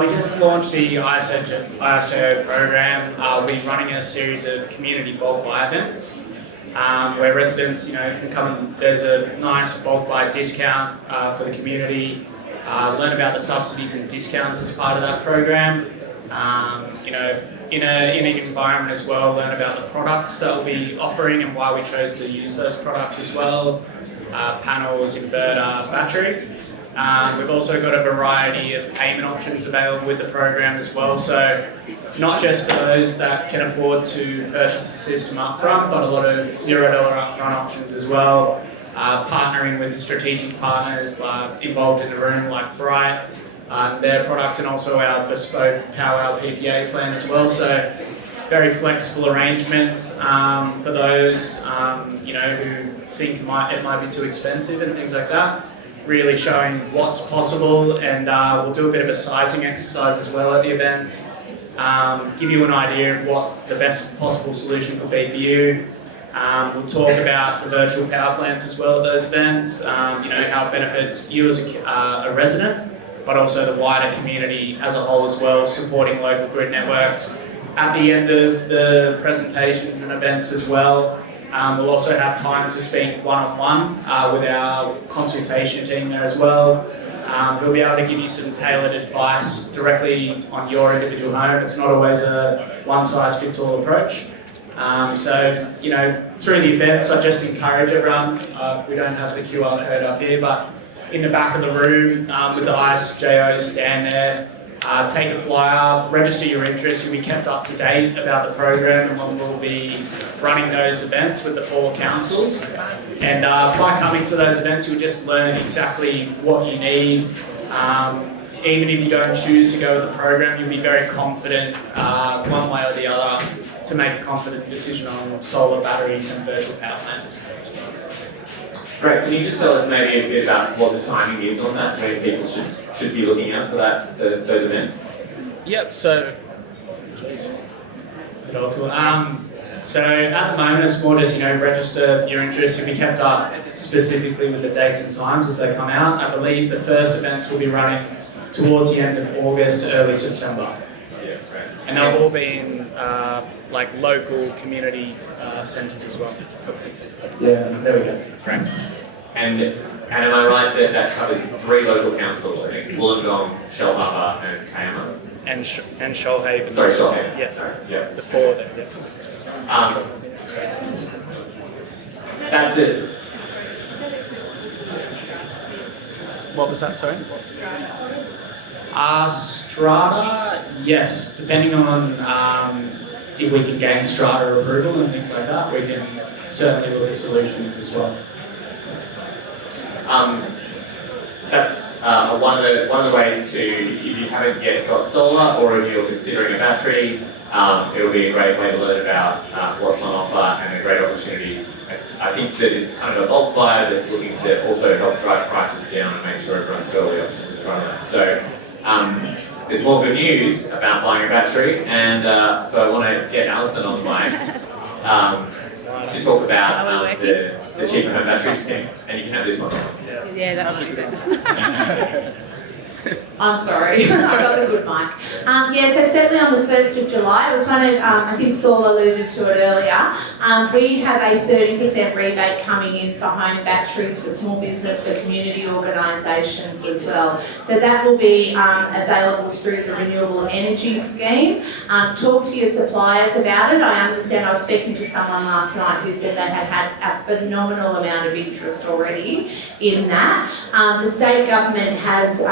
We just launched the ISO program. We've been running a series of community bulk buy events where residents, can come and there's a nice bulk buy discount for the community. Learn about the subsidies and discounts as part of that program. In an environment as well, learn about the products that we'll be offering and why we chose to use those products as well. Panels, inverter, battery. We've also got a variety of payment options available with the program as well, so not just for those that can afford to purchase the system up front, but a lot of $0 upfront options as well. Partnering with strategic partners involved in the room like Bright, their products, and also our bespoke Power PPA plan as well. So very flexible arrangements for those who think it might be too expensive and things like that. Really showing what's possible, and we'll do a bit of a sizing exercise as well at the events. Give you an idea of what the best possible solution could be for you. We'll talk about the virtual power plants as well at those events, how it benefits you as a resident, but also the wider community as a whole as well, supporting local grid networks. At the end of the presentations and events as well, we'll also have time to speak one-on-one with our consultation team there as well. We'll be able to give you some tailored advice directly on your individual home. It's not always a one-size-fits-all approach. Through the events, I just encourage everyone, we don't have the QR code up here, but in the back of the room with the ISJO stand there, take a flyer, register your interest. You'll be kept up to date about the program and when we'll be running those events with the 4 councils. And by coming to those events, you'll just learn exactly what you need. Even if you don't choose to go with the program, you'll be very confident one way or the other to make a confident decision on solar, batteries and virtual power plants. Great. Can you just tell us maybe a bit about what the timing is on that, when people should be looking out for those events? Yep. So at the moment, it's more just register your interest. You'll be kept up specifically with the dates and times as they come out. I believe the first events will be running towards the end of August, early September. Yeah, great. And they'll all be in local community centres as well. Yeah, there we go. Great. And am I right that covers 3 local councils? I think Wollongong, Shellharbour, and Kayama. And Shoalhaven. Sorry, Shoalhaven. Yes. Sorry. Yeah. The 4 there. Yeah. That's it. What was that? Sorry. Strata, yes. Depending on if we can gain strata approval and things like that, we can certainly look at solutions as well. That's one of the ways to, if you haven't yet got solar or if you're considering a battery, it'll be a great way to learn about what's on offer and a great opportunity. I think that it's kind of a bulk buyer that's looking to also help drive prices down and make sure everyone's got all the options in front of them. So there's more good news about buying a battery, and so I want to get Alison on the mic to talk about the cheaper home battery scheme, and you can have this one. Yeah, that's good. I'm sorry, I got the good mic. So certainly on the 1st of July, it was one of, I think Saul alluded to it earlier, we have a 30% rebate coming in for home batteries for small business, for community organisations as well. So that will be available through the Renewable Energy Scheme. Talk to your suppliers about it. I understand I was speaking to someone last night who said they had a phenomenal amount of interest already in that. The state government has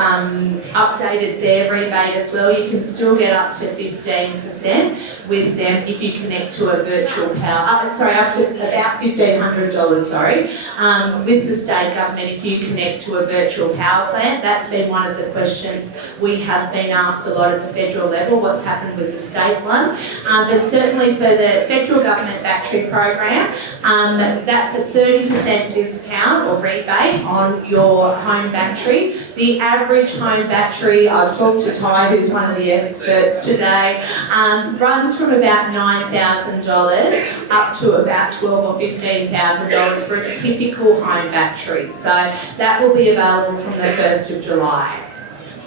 updated their rebate as well. You can still get up to 15% with them if you connect to a virtual power, up to about $1,500, with the state government if you connect to a virtual power plant. That's been one of the questions we have been asked a lot at the federal level, what's happened with the state one. But certainly for the federal government battery program, that's a 30% discount or rebate on your home battery. The average home battery, I've talked to Ty, who's one of the experts today, runs from about $9,000 up to about $12,000 or $15,000 for a typical home battery. So that will be available from the 1st of July.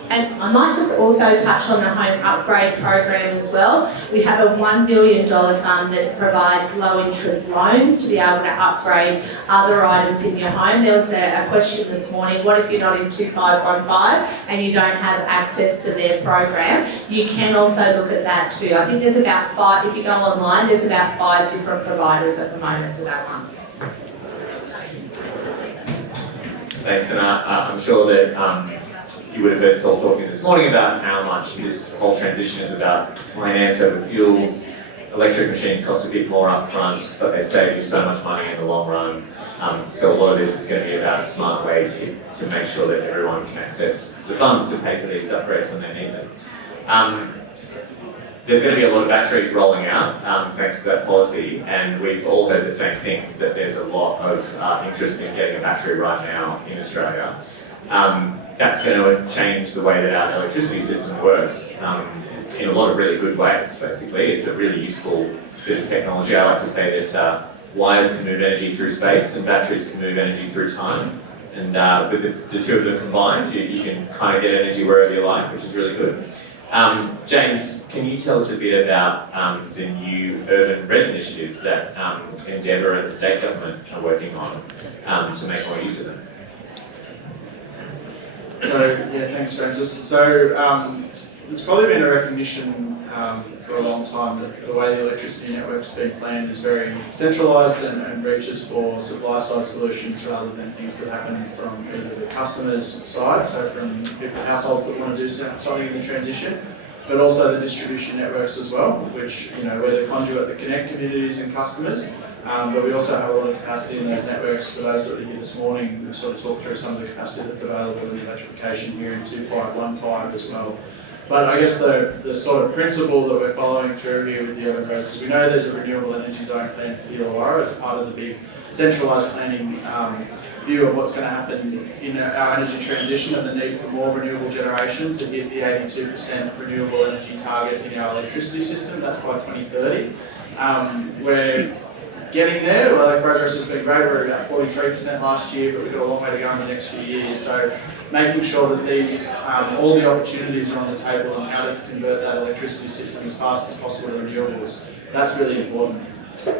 And I might just also touch on the home upgrade program as well. We have a $1 billion fund that provides low interest loans to be able to upgrade other items in your home. There was a question this morning, what if you're not in 2515 and you don't have access to their program? You can also look at that too. I think there's about 5, if you go online, there's about 5 different providers at the moment for that one. Thanks, and I'm sure that you would have heard Saul talking this morning about how much this whole transition is about finance over fuels. Electric machines cost a bit more up front, but they save you so much money in the long run. So a lot of this is going to be about smart ways to make sure that everyone can access the funds to pay for these upgrades when they need them. There's going to be a lot of batteries rolling out thanks to that policy, and we've all heard the same things, that there's a lot of interest in getting a battery right now in Australia. That's going to change the way that our electricity system works in a lot of really good ways, basically. It's a really useful bit of technology. I like to say that wires can move energy through space and batteries can move energy through time. And with the two of them combined, you can kind of get energy wherever you like, which is really good. James, can you tell us a bit about the new urban res initiative that Endeavour and the state government are working on to make more use of them? So, yeah, thanks, Francis. So, there's probably been a recognition for a long time that the way the electricity network's been planned is very centralised and reaches for supply-side solutions rather than things that happen from either the customer's side, so from people, households that want to do something in the transition, but also the distribution networks as well, which, you know, we're the conduit that connect communities and customers. But we also have a lot of capacity in those networks. For those that are here this morning, we've sort of talked through some of the capacity that's available in the electrification here in 2515 as well. But I guess the sort of principle that we're following through here with the urban res is we know there's a renewable energy zone plan for the Illawarra. It's part of the big centralised planning view of what's going to happen in our energy transition and the need for more renewable generation to hit the 82% renewable energy target in our electricity system. That's by 2030. We're getting there. Well, progress has been great. We're at about 43% last year, but we've got a long way to go in the next few years. So making sure that these, all the opportunities are on the table and how to convert that electricity system as fast as possible to renewables, that's really important.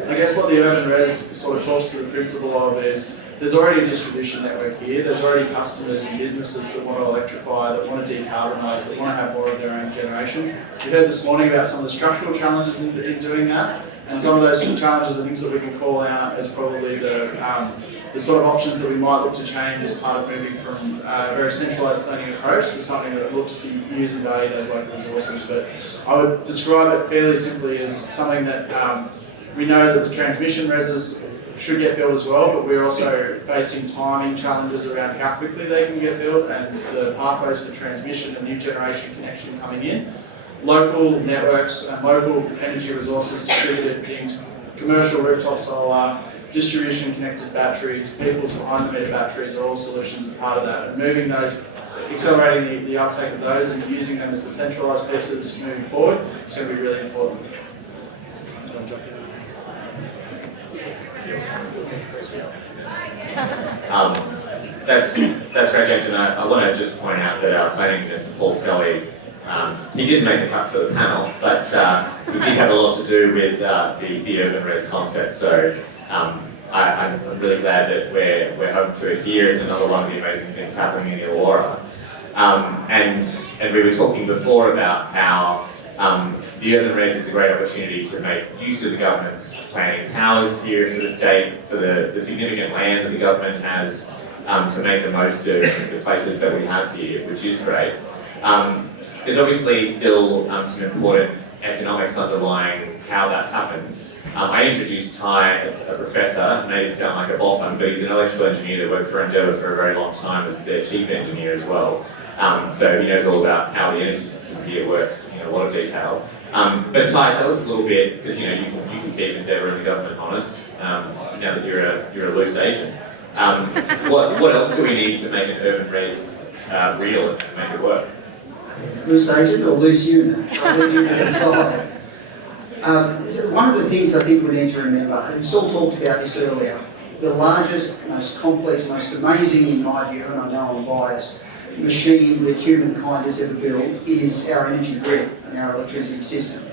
I guess what the urban res sort of talks to the principle of is there's already a distribution network here. There's already customers and businesses that want to electrify, that want to decarbonise, that want to have more of their own generation. We heard this morning about some of the structural challenges in doing that. And some of those challenges are things that we can call out as probably the sort of options that we might look to change as part of moving from a very centralised planning approach to something that looks to use and value those local resources. But I would describe it fairly simply as something that we know that the transmission reses should get built as well, but we're also facing timing challenges around how quickly they can get built and the pathways for transmission and new generation connection coming in. Local networks and local energy resources distributed into commercial rooftop solar, distribution connected batteries, people's behind the meter batteries are all solutions as part of that. And moving those, accelerating the uptake of those and using them as the centralised pieces moving forward is going to be really important. That's great, James, and I want to just point out that our planning minister, Paul Scully, he didn't make the cut for the panel, but he did have a lot to do with the urban res concept. So I'm really glad that we're home to it here. It's another one of the amazing things happening in Illawarra. And we were talking before about how the urban res is a great opportunity to make use of the government's planning powers here for the state, for the significant land that the government has to make the most of the places that we have here, which is great. There's obviously still some important economics underlying how that happens. I introduced Ty as a professor, made him sound like a boffin, but he's an electrical engineer that worked for Endeavour for a very long time as their chief engineer as well. So he knows all about how the energy system here works in a lot of detail. But Ty, tell us a little bit, because you can keep Endeavour and the government honest now that you're a loose agent. What else do we need to make an urban res real and make it work? Loose agent or loose unit? I'll leave you to decide. One of the things I think we need to remember, and Saul talked about this earlier, the largest, most complex, most amazing in my view, and I know I'm biased, machine that humankind has ever built is our energy grid, our electricity system.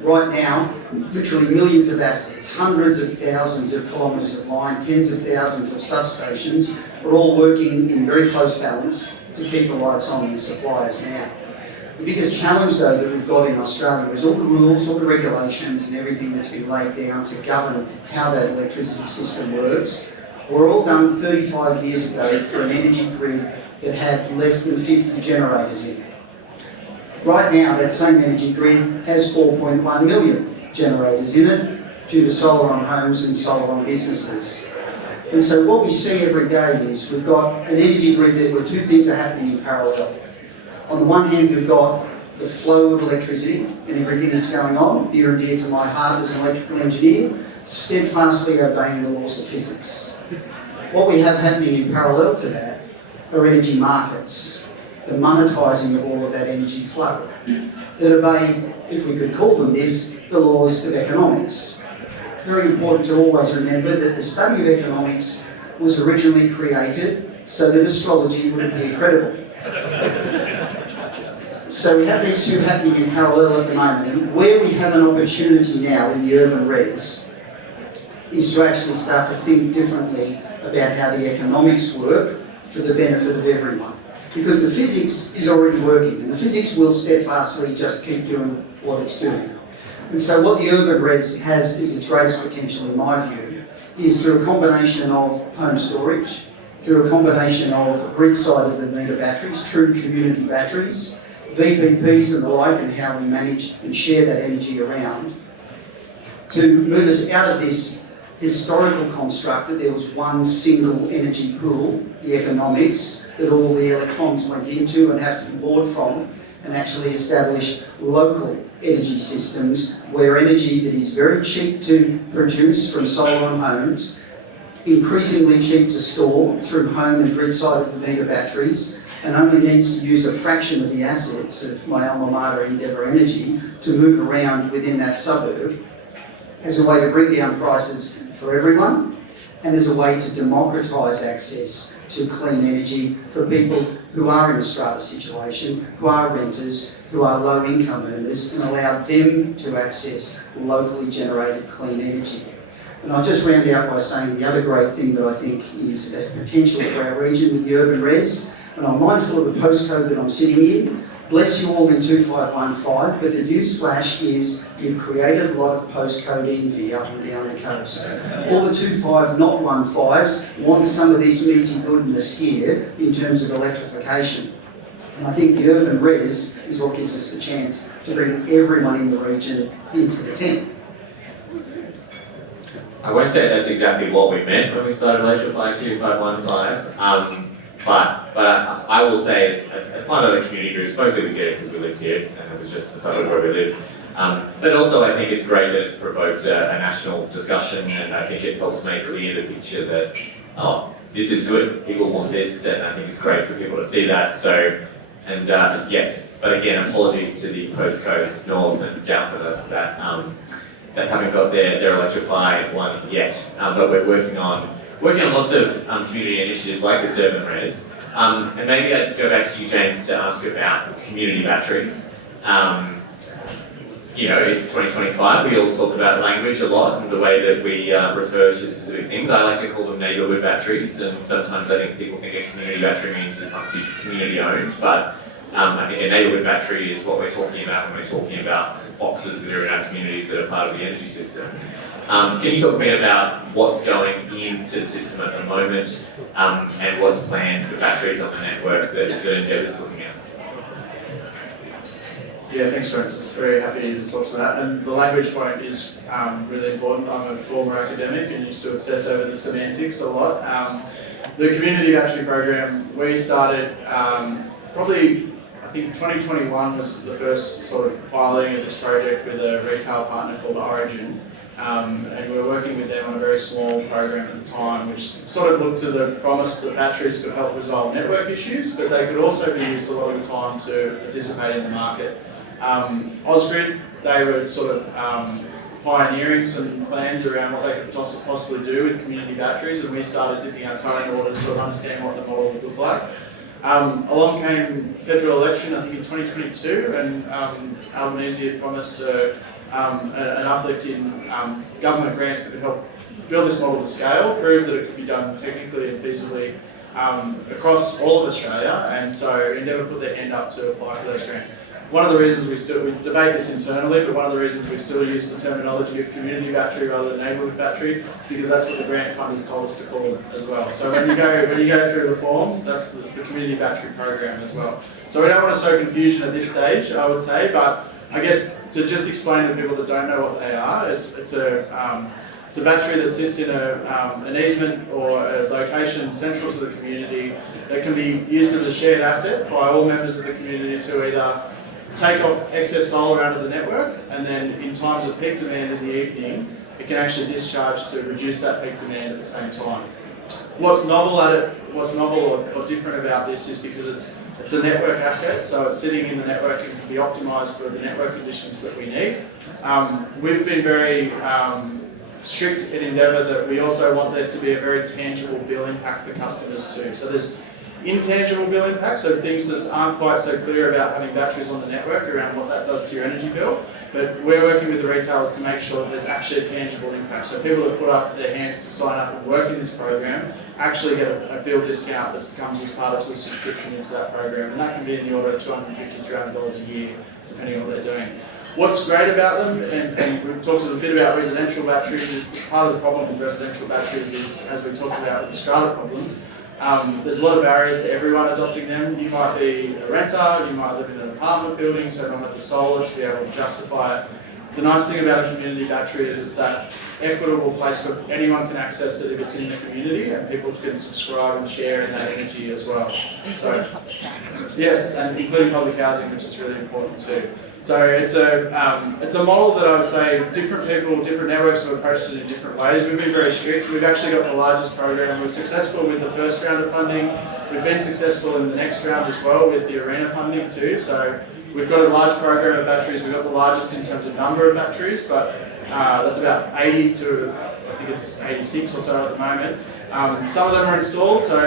Right now, literally millions of assets, hundreds of thousands of kilometres of line, tens of thousands of substations are all working in very close balance to keep the lights on and suppliers now. The biggest challenge though that we've got in Australia is all the rules, all the regulations and everything that's been laid down to govern how that electricity system works were all done 35 years ago for an energy grid that had less than 50 generators in it. Right now, that same energy grid has 4.1 million generators in it due to solar on homes and solar on businesses. And so what we see every day is we've got an energy grid where two things are happening in parallel. On the one hand, we've got the flow of electricity and everything that's going on, near and dear to my heart as an electrical engineer, steadfastly obeying the laws of physics. What we have happening in parallel to that are energy markets, the monetising of all of that energy flow, that obey, if we could call them this, the laws of economics. Very important to always remember that the study of economics was originally created so that astrology would appear credible. So we have these two happening in parallel at the moment, and where we have an opportunity now in the urban res is to actually start to think differently about how the economics work for the benefit of everyone. Because the physics is already working, and the physics will steadfastly just keep doing what it's doing. And so what the urban res has is its greatest potential, in my view, is through a combination of home storage, through a combination of grid side of the meter batteries, true community batteries, VPPs and the like, and how we manage and share that energy around, to move us out of this historical construct that there was one single energy pool, the economics, that all the electrons went into and have to be bought from, and actually establish local energy systems where energy that is very cheap to produce from solar on homes, increasingly cheap to store through home and grid side of the meter batteries, and only needs to use a fraction of the assets of my alma mater, Endeavour Energy, to move around within that suburb, as a way to bring down prices for everyone, and as a way to democratise access to clean energy for people who are in a strata situation, who are renters, who are low income earners, and allow them to access locally generated clean energy. And I'll just round out by saying the other great thing that I think is a potential for our region with the urban res, and I'm mindful of the postcode that I'm sitting in. Bless you all in 2515, but the news flash is you've created a lot of postcode envy up and down the coast. All the 25 not 15s want some of this meaty goodness here in terms of electrification. And I think the urban res is what gives us the chance to bring everyone in the region into the tent. I won't say that's exactly what we meant when we started Electrify 2515. But I will say, as part of the community groups, mostly we did it because we lived here and it was just the suburb where we lived. But also I think it's great that it's provoked a national discussion, and I think it helps make clear the picture that, oh, this is good, people want this, and I think it's great for people to see that. So, and yes, but again, apologies to the postcodes north and south of us that haven't got their electrified one yet. But we're working on lots of community initiatives like this urban res. And maybe I'd go back to you, James, to ask about community batteries. You know, it's 2025, we all talk about language a lot and the way that we refer to specific things. I like to call them neighbourhood batteries, and sometimes I think people think a community battery means it must be community owned, but I think a neighbourhood battery is what we're talking about when we're talking about boxes that are in our communities that are part of the energy system. Can you talk a bit about what's going into the system at the moment and what's planned for batteries on the network that Endeavour's looking at? Yeah, thanks Francis. Very happy to talk to that. And the language point is really important. I'm a former academic and used to obsess over the semantics a lot. The community battery program, we started probably, I think 2021 was the first sort of piloting of this project with a retail partner called Origin. And we were working with them on a very small program at the time, which sort of looked to the promise that batteries could help resolve network issues, but they could also be used a lot of the time to participate in the market. Ausgrid, they were sort of pioneering some plans around what they could possibly do with community batteries, and we started dipping our toe in the water to sort of understand what the model would look like. Along came federal election, I think in 2022, and Albanese had promised an uplift in government grants that could help build this model to scale, prove that it could be done technically and feasibly across all of Australia, and so Endeavour put their hand up to apply for those grants. One of the reasons we debate this internally, but one of the reasons we still use the terminology of community battery rather than neighbourhood battery, because that's what the grant funders told us to call it as well. So when you go through the form, that's the community battery program as well. So we don't want to sow confusion at this stage, I would say, but I guess to just explain to people that don't know what they are, it's a battery that sits in an easement or a location central to the community that can be used as a shared asset by all members of the community to either take off excess solar out of the network, and then in times of peak demand in the evening, it can actually discharge to reduce that peak demand at the same time. What's novel or different about this is because it's a network asset, so it's sitting in the network and can be optimised for the network conditions that we need. We've been very strict at Endeavour that we also want there to be a very tangible bill impact for customers too. So there's intangible bill impact, so things that aren't quite so clear about having batteries on the network around what that does to your energy bill, but we're working with the retailers to make sure that there's actually a tangible impact. So people that put up their hands to sign up and work in this program actually get a bill discount that comes as part of the subscription into that program, and that can be in the order of $250 to $300 a year, depending on what they're doing. What's great about them, and we've talked a bit about residential batteries, is that part of the problem with residential batteries is, as we talked about with the strata problems, there's a lot of barriers to everyone adopting them. You might be a renter, you might live in an apartment building, so everyone have the solar to be able to justify it. The nice thing about a community battery is it's that equitable place where anyone can access it if it's in the community, and people can subscribe and share in that energy as well. So, yes, and including public housing, which is really important too. So it's a model that I would say different people, different networks have approached it in different ways. We've been very strict. We've actually got the largest program. We were successful with the first round of funding. We've been successful in the next round as well with the arena funding too. So we've got a large program of batteries. We've got the largest in terms of number of batteries, but that's about 80 to, I think it's 86 or so at the moment. Some of them are installed, so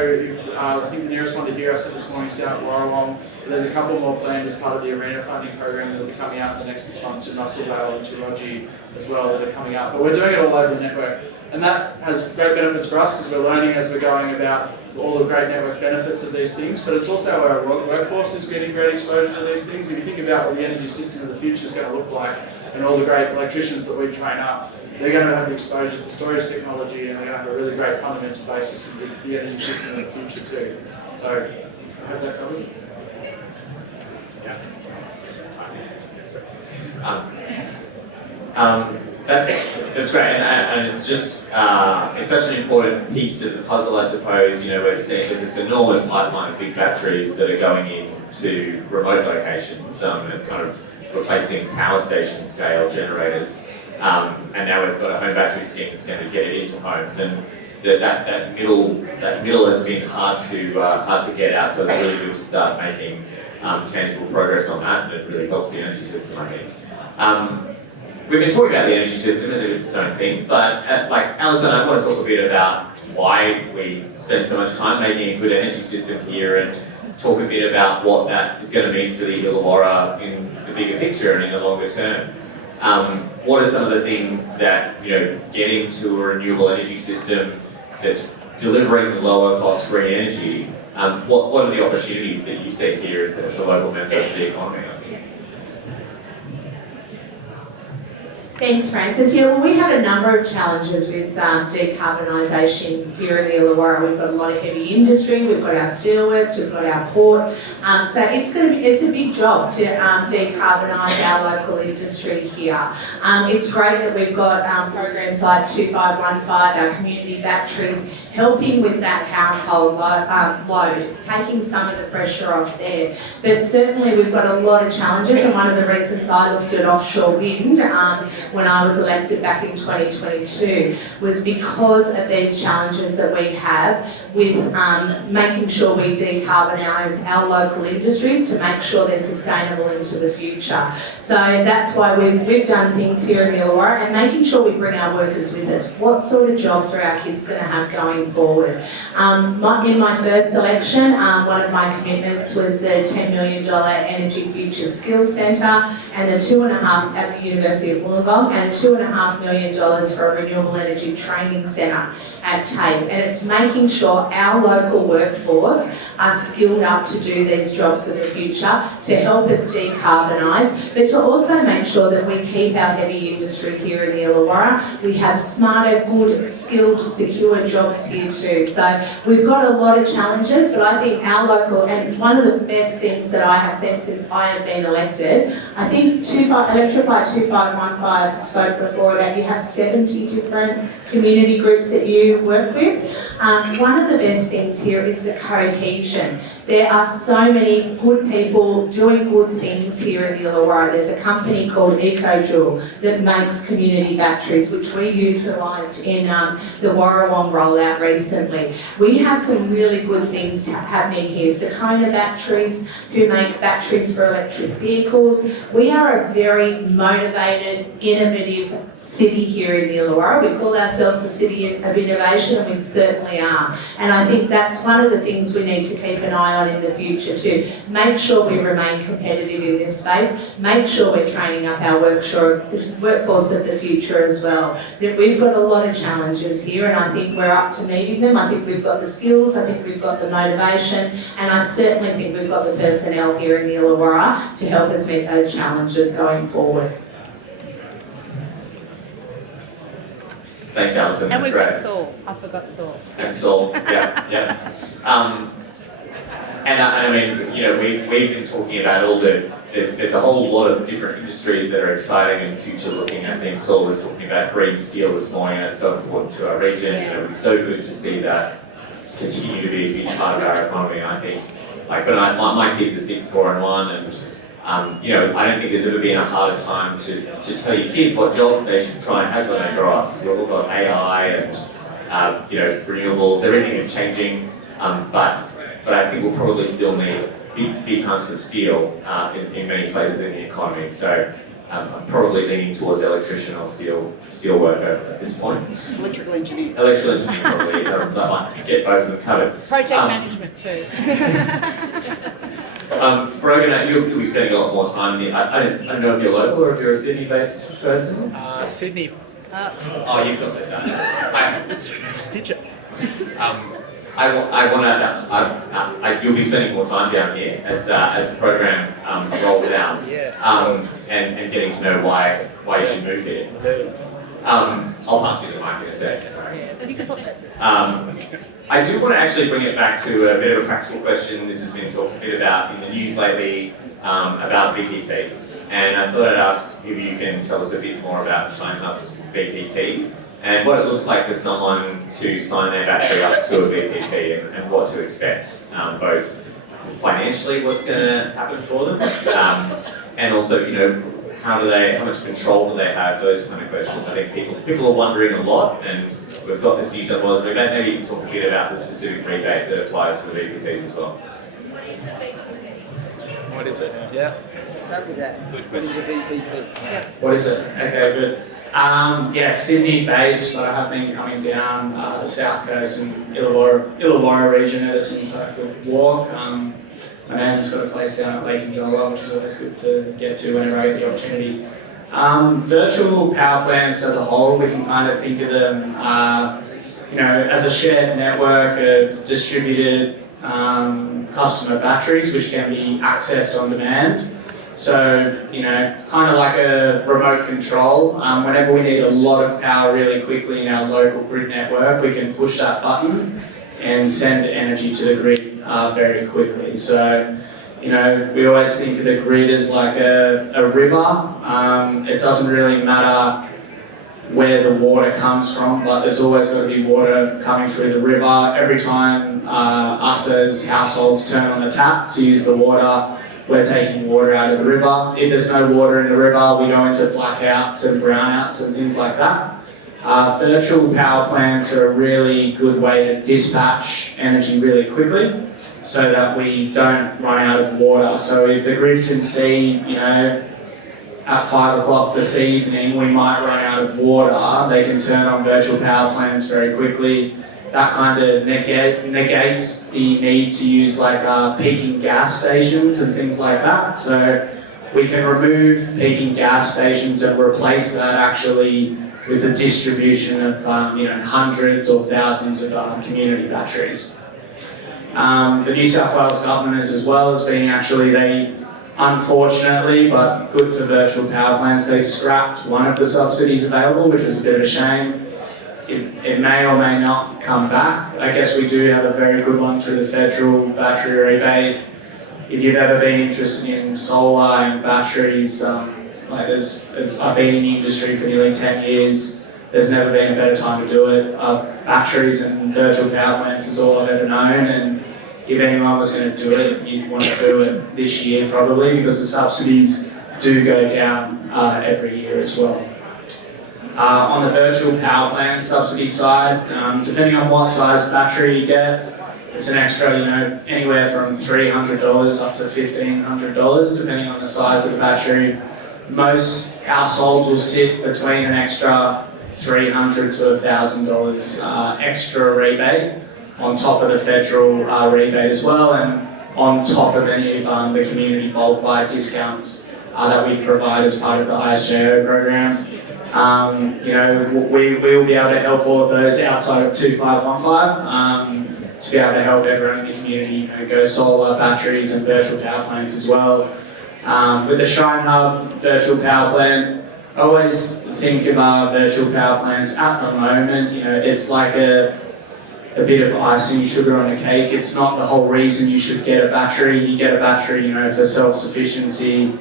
I think the nearest one to here I said this morning is down at Warrawong. There's a couple more planned as part of the arena funding program that will be coming out in the next 6 months in Russellvale and Chiroji as well that are coming out. But we're doing it all over the network, and that has great benefits for us because we're learning as we're going about all the great network benefits of these things, but it's also our workforce is getting great exposure to these things. If you think about what the energy system of the future is going to look like and all the great electricians that we train up, they're going to have the exposure to storage technology, and they're going to have a really great fundamental basis in the energy system of the future too. So I hope that covers it. That's great, and it's just it's such an important piece of the puzzle, I suppose. You know, we've seen there's this enormous pipeline of big batteries that are going into remote locations and kind of replacing power station scale generators, and now we've got a home battery scheme that's going to get it into homes, and that middle has been hard to get out. So it's really good to start making tangible progress on that, and it really helps the energy system, I think. We've been talking about the energy system as if it's its own thing, but like Alison, I want to talk a bit about why we spend so much time making a good energy system here, and talk a bit about what that is going to mean for the Illawarra in the bigger picture and in the longer term. What are some of the things that, you know, getting to a renewable energy system that's delivering lower cost green energy, what are the opportunities that you see here as a local member of the economy? Thanks, Francis. Yeah, well, we have a number of challenges with decarbonisation here in the Illawarra. We've got a lot of heavy industry, we've got our steelworks, we've got our port. So it's a big job to decarbonise our local industry here. It's great that we've got programs like 2515, our community batteries, helping with that household load, taking some of the pressure off there. But certainly we've got a lot of challenges, and one of the reasons I looked at offshore wind when I was elected back in 2022 was because of these challenges that we have with making sure we decarbonise our local industries to make sure they're sustainable into the future. So that's why we've done things here in the Illawarra and making sure we bring our workers with us. What sort of jobs are our kids going to have going forward? In my first election, one of my commitments was the $10 million Energy Future Skills Centre and the $2.5 at the University of Wollongong and $2.5 million for a renewable energy training centre at TAFE. And it's making sure our local workforce are skilled up to do these jobs of the future, to help us decarbonise, but to also make sure that we keep our heavy industry here in the Illawarra. We have smarter, good, skilled, secure jobs here too. So we've got a lot of challenges, but I think our local, and one of the best things that I have seen since I have been elected, I think Electrify 2515 spoke before about you have 70 different community groups that you work with. One of the best things here is the cohesion. There are so many good people doing good things here in the Illawarra. There's a company called EcoJoule that makes community batteries, which we utilised in the Warrawong rollout recently. We have some really good things happening here. Sakona Batteries, who make batteries for electric vehicles. We are a very motivated, innovative city here in the Illawarra. We call ourselves a city of innovation, and we certainly are. And I think that's one of the things we need to keep an eye on in the future too. Make sure we remain competitive in this space. Make sure we're training up our workforce of the future as well. That we've got a lot of challenges here, and I think we're up to meeting them. I think we've got the skills, I think we've got the motivation, and I certainly think we've got the personnel here in the Illawarra to help us meet those challenges going forward. Thanks, Alison. And That's we've great. got Saul. I forgot Saul. And Saul, yeah. And I mean, you know, we've been talking about all the, there's a whole lot of different industries that are exciting and future looking. I think Saul was talking about green steel this morning. That's so important to our region. You know, it would be so good to see that continue to be a huge part of our economy. I think, like when my kids are 6, 4 and 1, and you know, I don't think there's ever been a harder time to tell your kids what job they should try and have when they grow up. Because we've all got AI and you know, renewables. Everything is changing, but I think we'll probably still need big hunks of steel in many places in the economy. So I'm probably leaning towards electrician or steel worker at this point. Electrical engineer. Electrical engineer probably. That might get both of them covered. Project management too. Brogan, you'll be spending a lot more time here. I don't know if you're local or if you're a Sydney-based person. Sydney. Oh, you've got this. Stitcher. You'll be spending more time down here as the program rolls out, and getting to know why you should move here. I'll pass you the mic in a sec. Sorry. I do want to actually bring it back to a bit of a practical question. This has been talked a bit about in the news lately about VPPs, and I thought I'd ask if you can tell us a bit more about Shine-Up's VPP and what it looks like for someone to sign their battery up to a VPP and what to expect, both financially, what's going to happen for them, and also, you know, how much control do they have? Those kind of questions. I think people are wondering a lot, and we've got this New South Wales rebate. Maybe you can talk a bit about the specific rebate that applies for the VPPs as well. What is it? Yeah. Start with that. Good What is a question. VPP? What is it? Okay, good. Yeah, Sydney based, but I have been coming down the south coast and Illawarra region ever since I could walk. My nan's got a place down at Lake Injola, which is always good to get to whenever I get the opportunity. Virtual power plants as a whole, we can kind of think of them, you know, as a shared network of distributed customer batteries, which can be accessed on demand. So, you know, kind of like a remote control. Whenever we need a lot of power really quickly in our local grid network, we can push that button and send energy to the grid very quickly. So, you know, we always think of the grid as like a river. It doesn't really matter where the water comes from, but there's always got to be water coming through the river. Every time us as households turn on the tap to use the water, we're taking water out of the river. If there's no water in the river, we go into blackouts and brownouts and things like that. Virtual power plants are a really good way to dispatch energy really quickly so that we don't run out of water. So if the grid can see, at 5 o'clock this evening we might run out of water, they can turn on virtual power plants very quickly. That kind of negates the need to use peaking gas stations and things like that. So we can remove peaking gas stations and replace that actually with the distribution of hundreds or thousands of community batteries. The New South Wales government as well as being they unfortunately, but good for virtual power plants, they scrapped one of the subsidies available, which is a bit of a shame. It may or may not come back. I guess we do have a very good one through the federal battery rebate. If you've ever been interested in solar and batteries, I've been in the industry for nearly 10 years. There's never been a better time to do it. Batteries and virtual power plants is all I've ever known, and if anyone was going to do it, you'd want to do it this year probably, because the subsidies do go down every year as well. On the virtual power plant subsidy side, depending on what size battery you get, it's an extra, anywhere from $300 up to $1,500, depending on the size of the battery. Most households will sit between an extra $300 to $1,000 extra rebate on top of the federal rebate as well, and on top of any of the community bulk buy discounts that we provide as part of the ISJO program. We will be able to help all of those outside of 2515 to be able to help everyone in the community go solar, batteries and virtual power plants as well. With the Shrine Hub virtual power plant, I always think of virtual power plants at the moment, it's like a bit of icing sugar on a cake. It's not the whole reason you should get a battery. You get a battery, for self-sufficiency,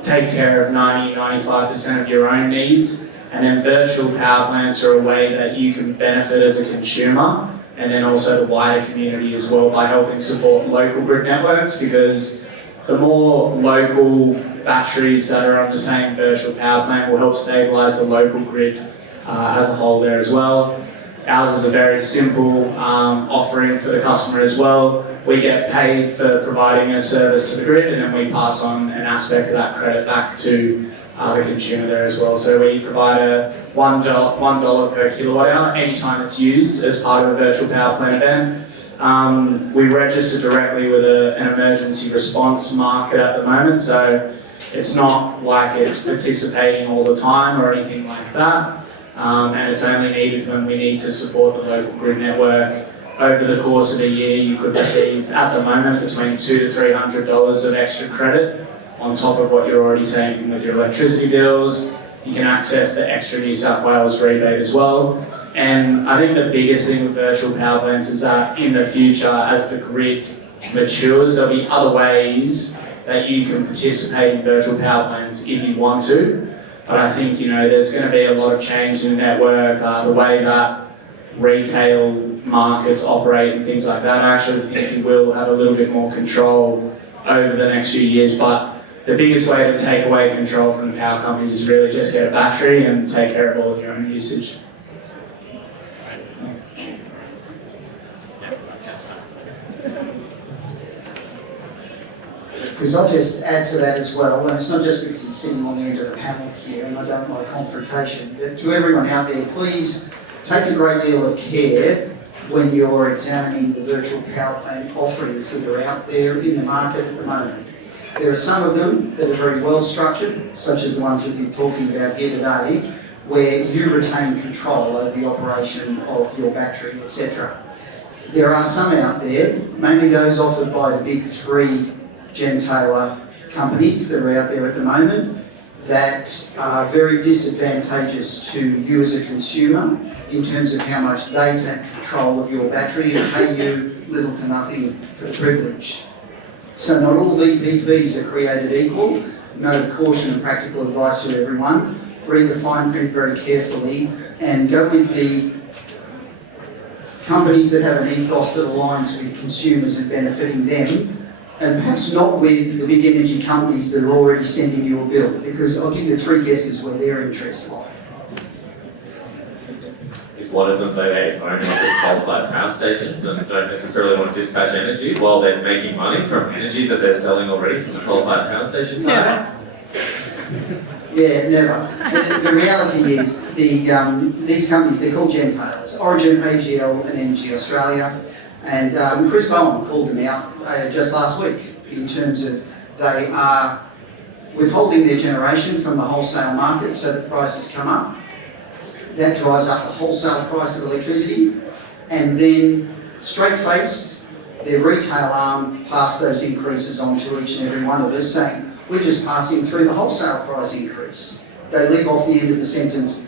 take care of 90-95% of your own needs, and then virtual power plants are a way that you can benefit as a consumer, and then also the wider community as well by helping support local grid networks, because the more local batteries that are on the same virtual power plant will help stabilise the local grid as a whole there as well. Ours is a very simple offering for the customer as well. We get paid for providing a service to the grid, and then we pass on an aspect of that credit back to the consumer there as well. So we provide a $1 per kilowatt hour anytime it's used as part of a virtual power plant event. We register directly with an emergency response market at the moment, so it's not like it's participating all the time or anything like that. And it's only needed when we need to support the local grid network. Over the course of a year, you could receive, at the moment, between $200 to $300 of extra credit on top of what you're already saving with your electricity bills. You can access the extra New South Wales rebate as well. And I think the biggest thing with virtual power plants is that in the future, as the grid matures, there'll be other ways that you can participate in virtual power plants if you want to. But I think, there's going to be a lot of change in the network, the way that retail markets operate and things like that. I actually think you will have a little bit more control over the next few years, but the biggest way to take away control from the power companies is really just get a battery and take care of all of your own usage. Because I'll just add to that as well, and it's not just because he's sitting on the end of the panel here and I don't like confrontation, but to everyone out there, please take a great deal of care when you're examining the virtual power plant offerings that are out there in the market at the moment. There are some of them that are very well structured, such as the ones we've been talking about here today, where you retain control over the operation of your battery, etc. There are some out there, mainly those offered by the big three gentailer companies that are out there at the moment, that are very disadvantageous to you as a consumer in terms of how much they take control of your battery and pay you little to nothing for the privilege. So not all VPPs are created equal. Note of caution and practical advice to everyone. Read the fine print very carefully and go with the companies that have an ethos that aligns with consumers and benefiting them and perhaps not with the big energy companies that are already sending you a bill, because I'll give you 3 guesses where their interests lie. Is one of them they own lots of coal-fired power stations and don't necessarily want to dispatch energy while they're making money from energy that they're selling already from the coal-fired power stations? Never. Yeah, never. The reality is these companies, they're called gentailers, Origin, AGL and Energy Australia. And Chris Bowen called them out just last week in terms of they are withholding their generation from the wholesale market so that prices come up. That drives up the wholesale price of electricity, and then straight-faced, their retail arm pass those increases on to each and every one of us, saying, we're just passing through the wholesale price increase. They leave off the end of the sentence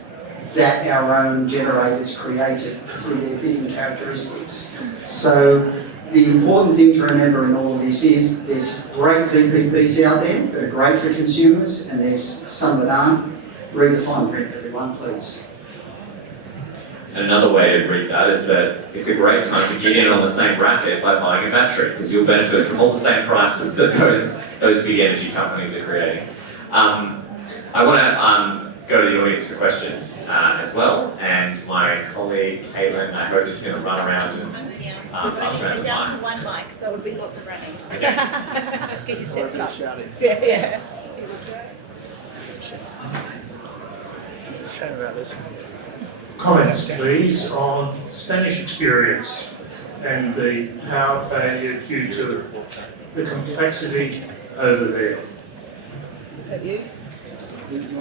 that our own generators created through their bidding characteristics. So the important thing to remember in all of this is there's great VPPs out there that are great for consumers, and there's some that aren't. Read the fine print, everyone, please. Another way to read that is that it's a great time to get in on the same bracket by buying a battery, because you'll benefit from all the same prices that those big energy companies are creating. I want to go to the audience for questions as well, and my colleague Caitlin, I hope, is going to run around and pass around the We're down mic. to 1 mic, so it would be lots of running. Get your steps up. Yeah. Shame about this one. Comments, please, on Spanish experience and the power failure due to the complexity over there. Is that you? It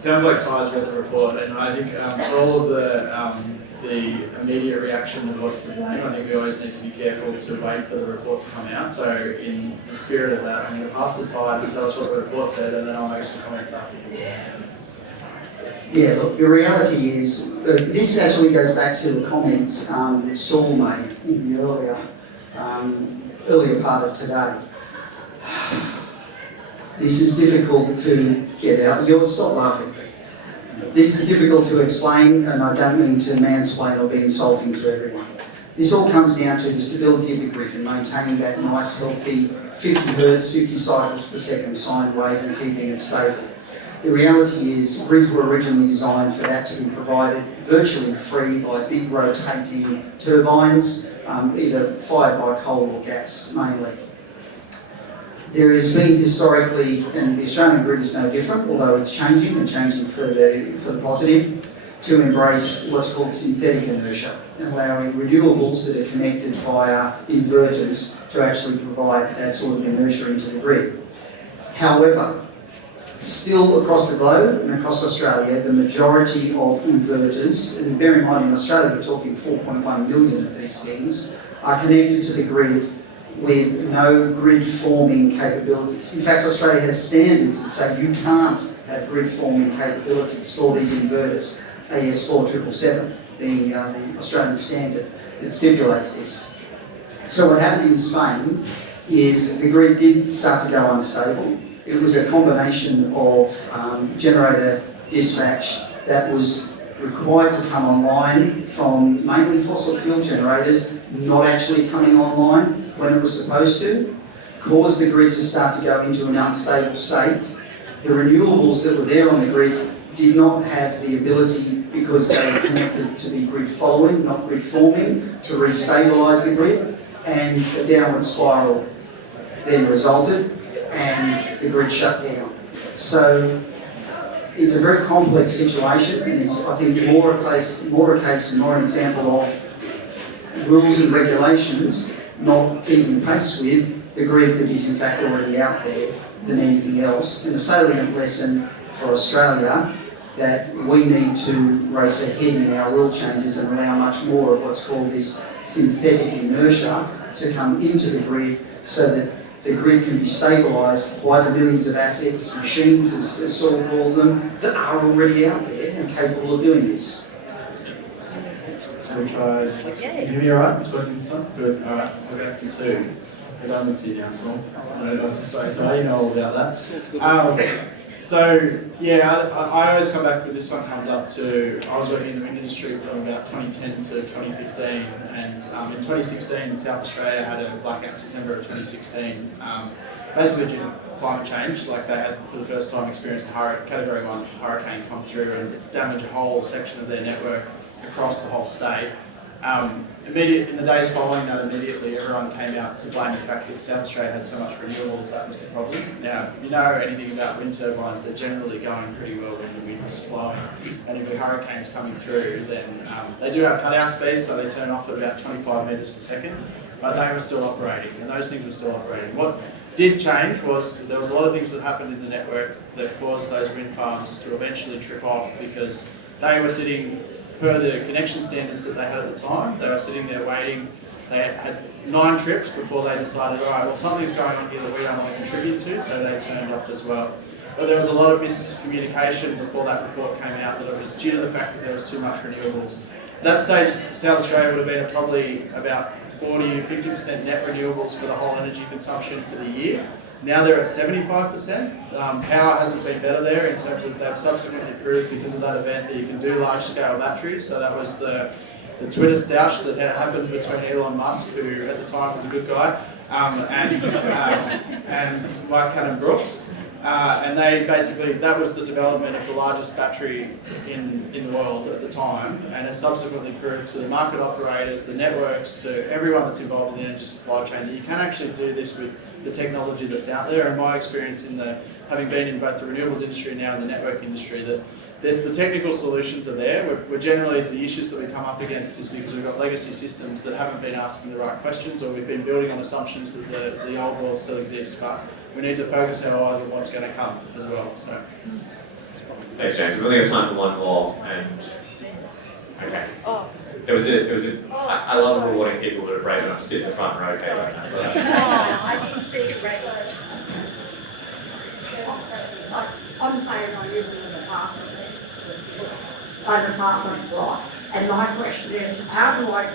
sounds like Ty's read the report, and I think for all of the immediate reaction of what's to blame, I think we always need to be careful to wait for the report to come out. So in the spirit of that, I'm going to pass to Ty to tell us what the report said, and then I'll make some comments after. Yeah, look, the reality is, this actually goes back to a comment that Saul made in the earlier part of today. This is difficult to get out. You'll stop laughing. This is difficult to explain, and I don't mean to mansplain or be insulting to everyone. This all comes down to the stability of the grid and maintaining that nice, healthy 50 hertz, 50 cycles per second sine wave and keeping it stable. The reality is grids were originally designed for that to be provided virtually free by big rotating turbines, either fired by coal or gas mainly. There has been historically, and the Australian grid is no different, although it's changing and changing for the positive, to embrace what's called synthetic inertia, allowing renewables that are connected via inverters to actually provide that sort of inertia into the grid. However, still across the globe and across Australia, the majority of inverters, and bear in mind in Australia we're talking 4.1 million of these things, are connected to the grid with no grid forming capabilities. In fact, Australia has standards that say you can't have grid forming capabilities for these inverters, AS 4777 being the Australian standard that stipulates this. So what happened in Spain is the grid did start to go unstable. It was a combination of generator dispatch that was required to come online from mainly fossil fuel generators not actually coming online when it was supposed to, caused the grid to start to go into an unstable state. The renewables that were there on the grid did not have the ability, because they were connected to be grid following, not grid forming, to restabilise the grid, and a downward spiral then resulted, and the grid shut down. So it's a very complex situation, and it's, I think, more a case and more an example of rules and regulations not keeping pace with the grid that is in fact already out there than anything else. And a salient lesson for Australia that we need to race ahead in our rule changes and allow much more of what's called this synthetic inertia to come into the grid, so that the grid can be stabilised by the millions of assets, machines, as Saul calls them, that are already out there and capable of doing this. So we try. Can you hear me all right? It's working stuff? Good. All right. We'll go back to 2. Redundancy now, Saul. Sorry, Ty, you know all about that. So yeah, I always come back when this one comes up to, I was working in the wind industry from about 2010 to 2015, and in 2016 South Australia had a blackout September of 2016, basically due to climate change. Like they had for the first time experienced a Category 1 hurricane come through and damage a whole section of their network across the whole state. In the days following that, immediately everyone came out to blame the fact that South Australia had so much renewables. That was the problem. Now, if you know anything about wind turbines, they're generally going pretty well when the wind's blowing. And if a hurricane's coming through, then they do have cutout speeds, so they turn off at about 25 metres per second, but they were still operating, and those things were still operating. What did change was that there was a lot of things that happened in the network that caused those wind farms to eventually trip off, because they were sitting, per the connection standards that they had at the time, they were sitting there waiting. They had 9 trips before they decided, all right, well, something's going on here that we don't want to contribute to, so they turned off as well. But there was a lot of miscommunication before that report came out that it was due to the fact that there was too much renewables. At that stage, South Australia would have been at probably about 40-50% net renewables for the whole energy consumption for the year. Now they're at 75%. Power hasn't been better there in terms of they've subsequently proved because of that event that you can do large-scale batteries. So that was the Twitter stoush that had happened between Elon Musk, who at the time was a good guy, and Mike Cannon-Brookes. And they basically, that was the development of the largest battery in the world at the time, and has subsequently proved to the market operators, the networks, to everyone that's involved in the energy supply chain that you can actually do this with the technology that's out there. And my experience having been in both the renewables industry and now in the network industry, that the technical solutions are there. We're generally, the issues that we come up against is because we've got legacy systems that haven't been asking the right questions, or we've been building on assumptions that the old world still exists. But we need to focus our eyes on what's going to come as well. So. Thanks, James. We've only got time for one more, and okay. There was a. I love rewarding people that are brave enough to sit in the front row. Okay, right now. I didn't see it great. On home, I live in an apartment block, and my question is, how do I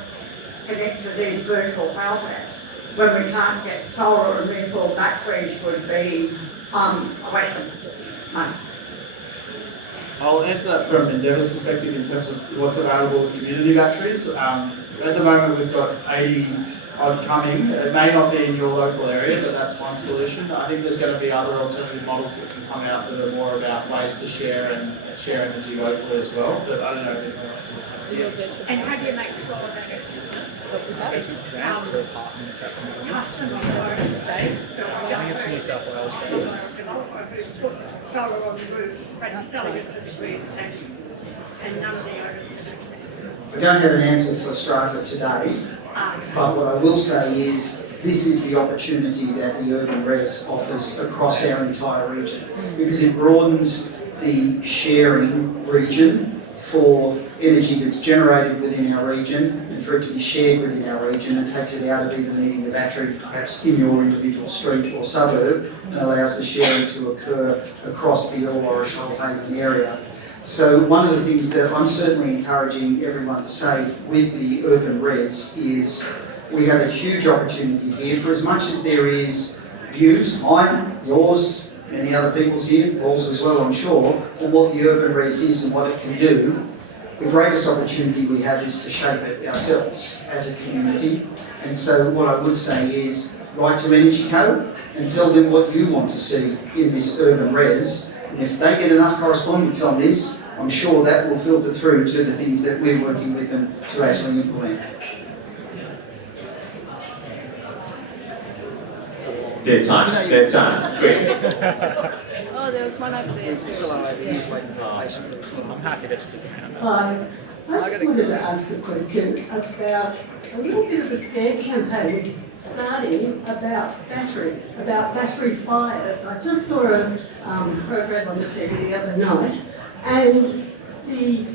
connect to these virtual power plants when we can't get solar, and therefore batteries would be a waste of money? I'll answer that from Endeavour's perspective in terms of what's available with community batteries. At the moment we've got 80 odd coming. It may not be in your local area, but that's one solution. I think there's going to be other alternative models that can come out that are more about ways to share and share energy locally as well, but I don't know if anyone else will. And how do you make solar better? There's a grant for apartments at the moment in New South Wales. I think it's New South Wales based. Put solar on the roof, but selling it to the grid, and none of the owners can accept it. I don't have an answer for Strata today, but what I will say is this is the opportunity that the urban res offers across our entire region, because it broadens the sharing region for energy that's generated within our region and for it to be shared within our region, and takes it out of even needing the battery perhaps in your individual street or suburb, and allows the sharing to occur across the Illawarra Shoalhaven area. So one of the things that I'm certainly encouraging everyone to say with the urban res is we have a huge opportunity here, for as much as there is views, mine, yours, many other people's here, Paul's as well I'm sure, on what the urban res is and what it can do. The greatest opportunity we have is to shape it ourselves as a community. And so what I would say is write to Energy Co and tell them what you want to see in this urban res. And if they get enough correspondence on this, I'm sure that will filter through to the things that we're working with them to actually implement. There's time. There's time. Quick. Oh, there was one over there. I'm happy to stick around. I just wanted to ask a question about a little bit of a scare campaign starting about batteries, about battery fires. I just saw a program on the TV the other night, and the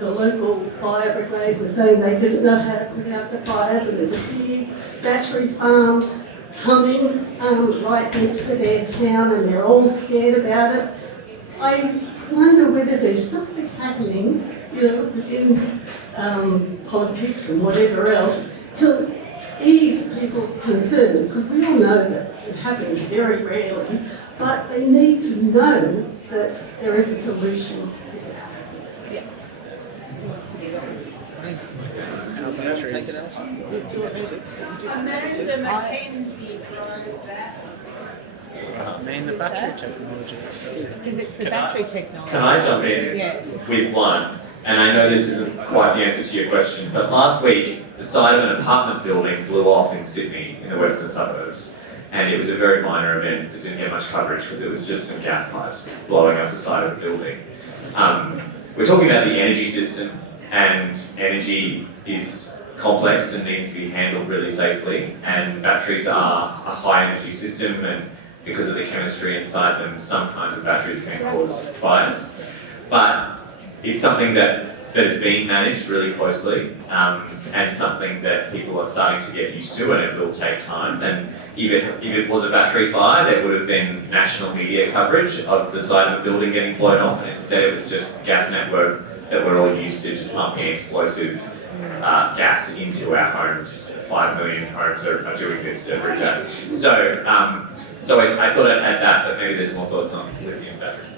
local fire brigade was saying they didn't know how to put out the fires, and there's a big battery farm coming right next to their town, and they're all scared about it. I wonder whether there's something happening, within politics and whatever else, to ease people's concerns, because we all know that it happens very rarely, but they need to know that there is a solution. Amanda Mackenzie drove that. I mean, the battery technology itself. Because it's the battery technology. Can I jump in Yeah. with one? And I know this isn't quite the answer to your question, but last week the side of an apartment building blew off in Sydney, in the western suburbs. And it was a very minor event that didn't get much coverage because it was just some gas pipes blowing up the side of the building. We're talking about the energy system, and energy is complex and needs to be handled really safely. And batteries are a high energy system, and because of the chemistry inside them, some kinds of batteries can cause fires. But it's something that is being managed really closely, and something that people are starting to get used to, and it will take time. And if it was a battery fire, there would have been national media coverage of the side of the building getting blown off, and instead it was just gas network that we're all used to, just pumping explosive gas into our homes. 5 million homes are doing this every day. So I thought I'd add that, but maybe there's more thoughts on lithium batteries.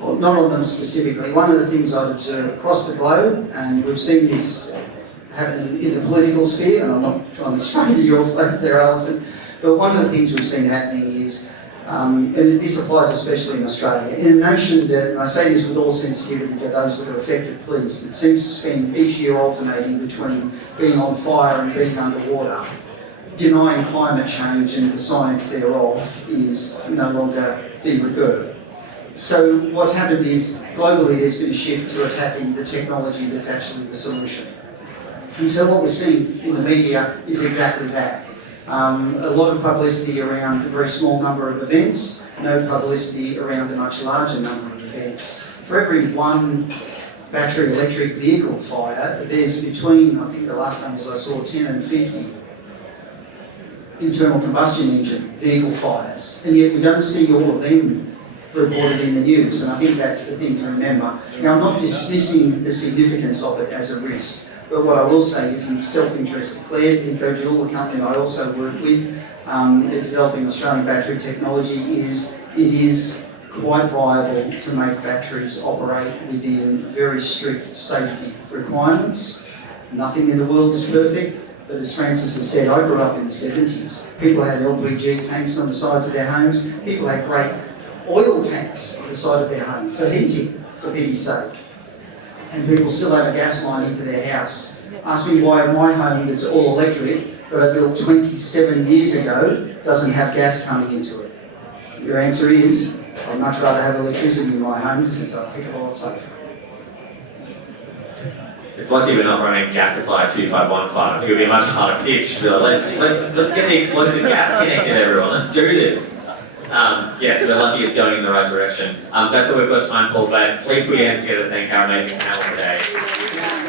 Well, not on them specifically. One of the things I've observed across the globe, and we've seen this happen in the political sphere, and I'm not trying to strain to your place there, Alison, but one of the things we've seen happening is, and this applies especially in Australia, in a nation that, and I say this with all sensitivity to those that are affected, please, that seems to spend each year alternating between being on fire and being underwater, denying climate change and the science thereof is no longer de rigueur. So what's happened is, globally there's been a shift to attacking the technology that's actually the solution. And so what we're seeing in the media is exactly that. A lot of publicity around a very small number of events, no publicity around the much larger number of events. For every one battery electric vehicle fire, there's between, I think the last numbers I saw, 10 and 50 internal combustion engine vehicle fires, and yet we don't see all of them reported in the news, and I think that's the thing to remember. Now, I'm not dismissing the significance of it as a risk, but what I will say is, in self-interest declared, EcoJoule, the company I also work with, they're developing Australian battery technology, it is quite viable to make batteries operate within very strict safety requirements. Nothing in the world is perfect, but as Francis has said, I grew up in the 70s. People had LPG tanks on the sides of their homes. People had great oil tanks on the side of their home for heating, for pity's sake. And people still have a gas line into their house. Ask me why my home that's all electric, that I built 27 years ago, doesn't have gas coming into it. Your answer is, I'd much rather have electricity in my home because it's a heck of a lot safer. It's lucky we're not running Gasify 2515. It would be a much harder pitch. Let's get the explosive gas connected, everyone. Let's do this. Yes, we're lucky it's going in the right direction. That's all we've got time for, but please put your hands together to thank our amazing panel today.